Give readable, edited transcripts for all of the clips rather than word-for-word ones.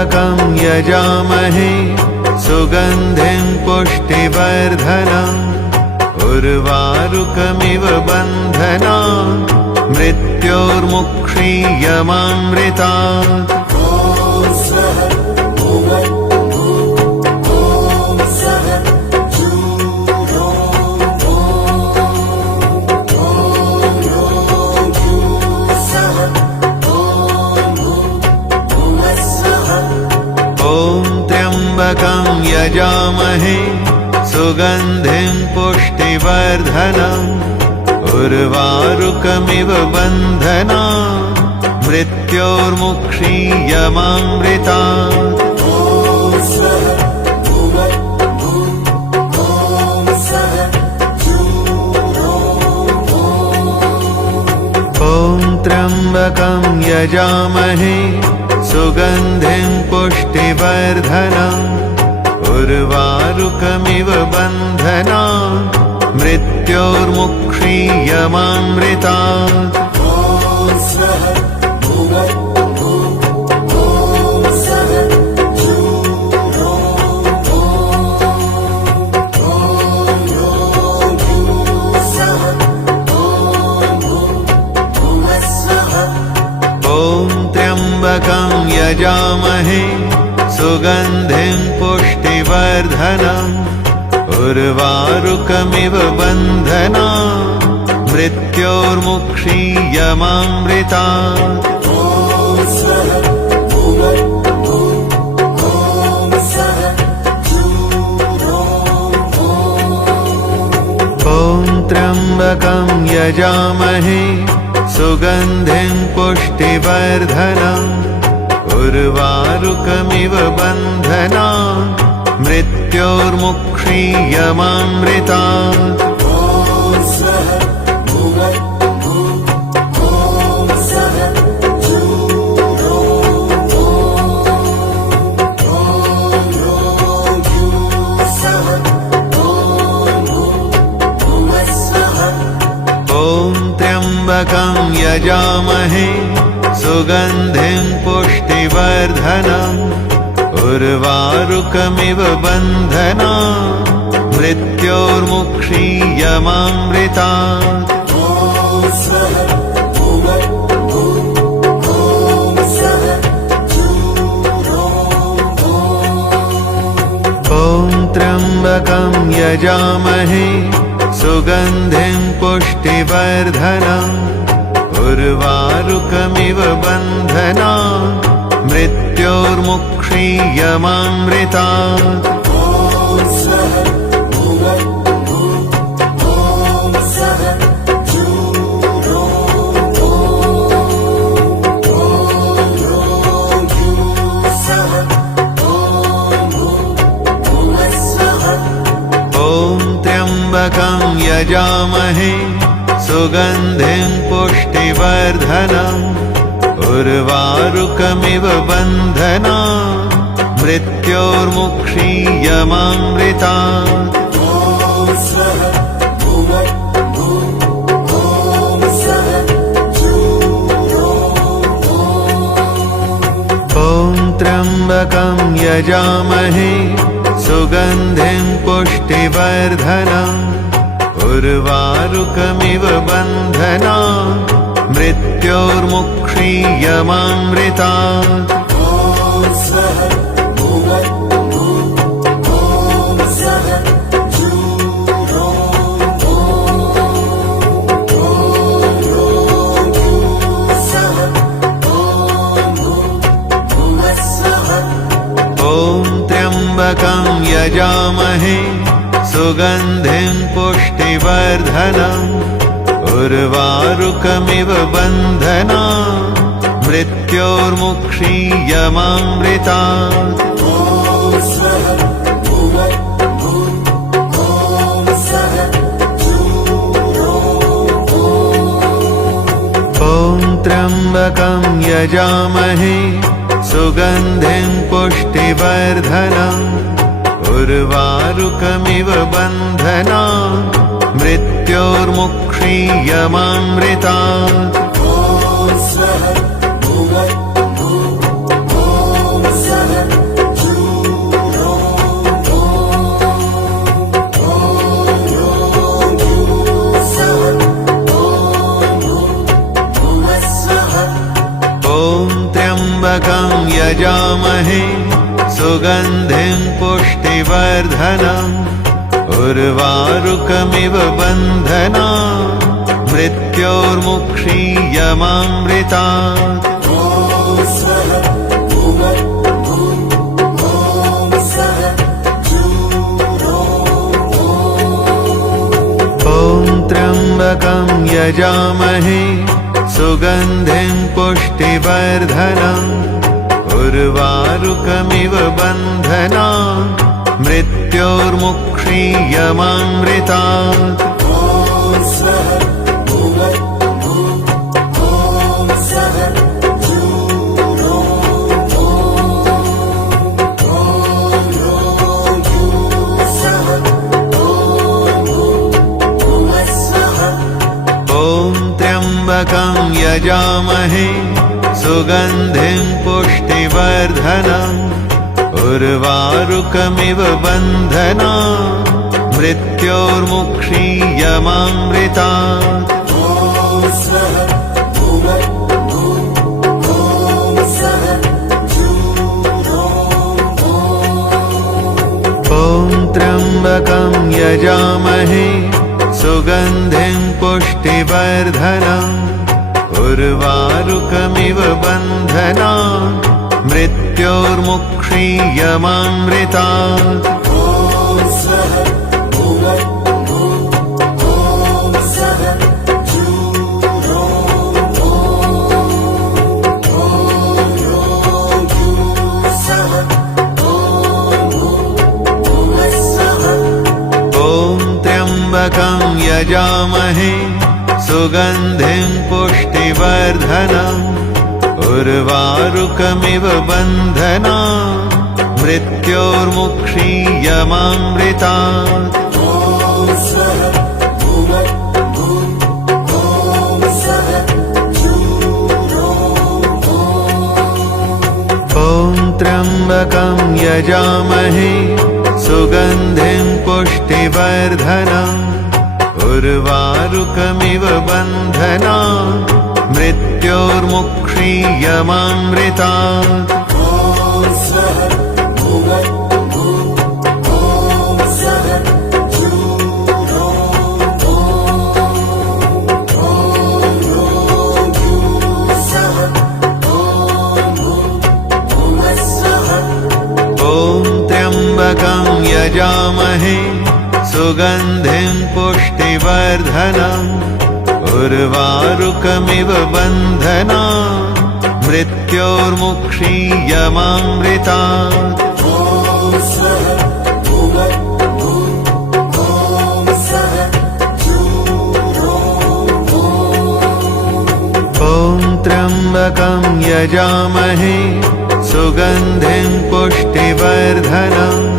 त्र्यम्बकं यजामहे सुगन्धिं पुष्टिवर्धनम् उर्वारुकमिव बन्धनान् मृत्योर्मुक्षीयमामृतात्। त्र्यम्बकं यजामहे सुगन्धिं पुष्टिवर्धनम् उर्वारुकमिव बन्धनान् मृत्योर्मुक्षीयमामृतात्। ॐ त्र्यम्बकं यजामहे सुगन्धिं पुष्टिवर्धनम् उर्वारुकमिव बन्धनान् मृत्योर्मुक्षीयमामृतात्। त्र्यम्बकं यजामहे सुगन्धिं पुष्टिवर्धनम् उर्वारुकमिव बन्धनान् मृत्योर्मुक्षीयमामृतात्। ॐ त्र्यम्बकं यजामहे सुगन्धिं पुष्टिवर्धनम् उर्वारुकमिव बन्धनान् मृत्योर्मुक्षीयमामृतात्। त्र्यम्बकं यजामहे सुगन्धिं पुष्टिवर्धनम् उर्वारुकमिव बन्धनान् मृत्योर्मुक्षीयमामृतात्। ॐ त्र्यम्बकं यजामहे सुगन्धिं पुष्टिवर्धनम् उर्वारुकमिव बन्धनान् मृत्योर्मुक्षीयमामृतात्। त्र्यम्बकं यजामहे सुगन्धिं पुष्टिवर्धनम् उर्वारुकमिव बन्धनान् मृत्योर्मुक्षीयमामृतात्। ॐ त्र्यम्बकं यजामहे सुगन्धिं पुष्टिवर्धनम् उर्वारुकमिव बन्धनान् मृत्योर्मुक्षीयमामृतात्। त्र्यम्बकं यजामहे सुगन्धिं पुष्टिवर्धनम् उर्वारुकमिव बन्धनान् मृत्योर्मुक्षीयमामृतात्। ॐ त्र्यम्बकं यजामहे सुगन्धिं पुष्टिवर्धनम् उर्वारुकमिव बन्धनान् मृत्योर्मुक्षीयमामृतात्। ॐ वर्धनम् उर्वारुकमिव बन्धनात् मृत्योर्मुक्षीयमामृतात् ॐ त्र्यम्बकं यजामहे सुगन्धिं पुष्टिवर्धनम् उर्वारुकमिव बन्धनात् मृत्योर्मुक्षीयमामृतात् त्र्यम्बकं यजामहे सुगन्धिं पुष्टिवर्धनम् उर्वारुकमिव बन्धनात् मृत्योर्मुक्षीयमामृतात् ॐ त्र्यम्बकं यजामहे सुगन्धिं पुष्टिवर्धनम् उर्वारुकमिव बन्धनात् मृत्योर्मुक्षीयमामृतात् त्र्यम्बकं यजामहे सुगन्धिं पुष्टिवर्धनम् उर्वारुकमिव बन्धनात् मृत्योर्मुक्षीयमामृतात् ॐ त्र्यम्बकं यजामहे सुगन्धिं पुष्टिवर्धनम् उर्वारुकमिव बन्धनात् मृत्योर्मुक्षीयमामृतात् त्र्यम्बकं यजामहे सुगन्धिं पुष्टिवर्धनम् उर्वारुकमिव बन्धनात् मृत्योर्मुक्षीयमामृतात् ॐ त्र्यम्बकं यजामहे सुगन्धिं पुष्टिवर्धनम्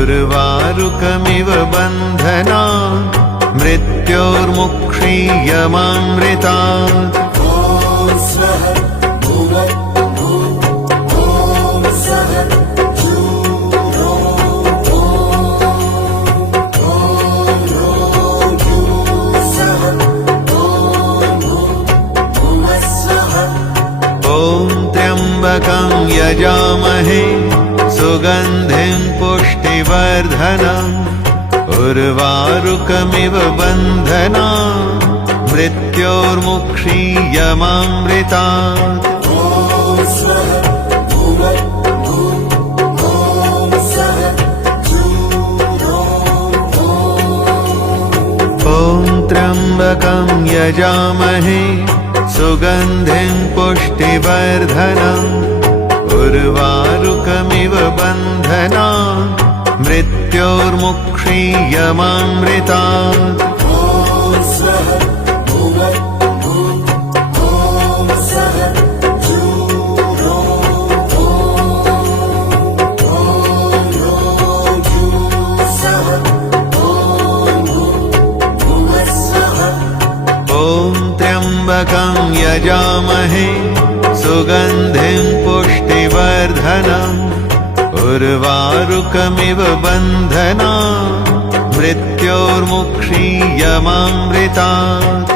उर्वारुकमिव बन्धनात् मृत्योर्मुक्षीयमामृतात् त्र्यम्बकं यजामहे सुगन्धिं पुष्टिवर्धनम् उर्वारुकमिव बन्धनात् मृत्योर्मुक्षीयमामृतात् ॐ त्र्यम्बकं यजामहे सुगन्धिं पुष्टिवर्धनम् उर्वारुकमिव बन्धनात् मृत्योर्मुक्षीयमामृतात् त्र्यम्बकं यजामहे सुगन्धिं पुष्टिवर्धनम् उर्वारुकमिव बन्धनात् मृत्योर्मुक्षीयमामृतात्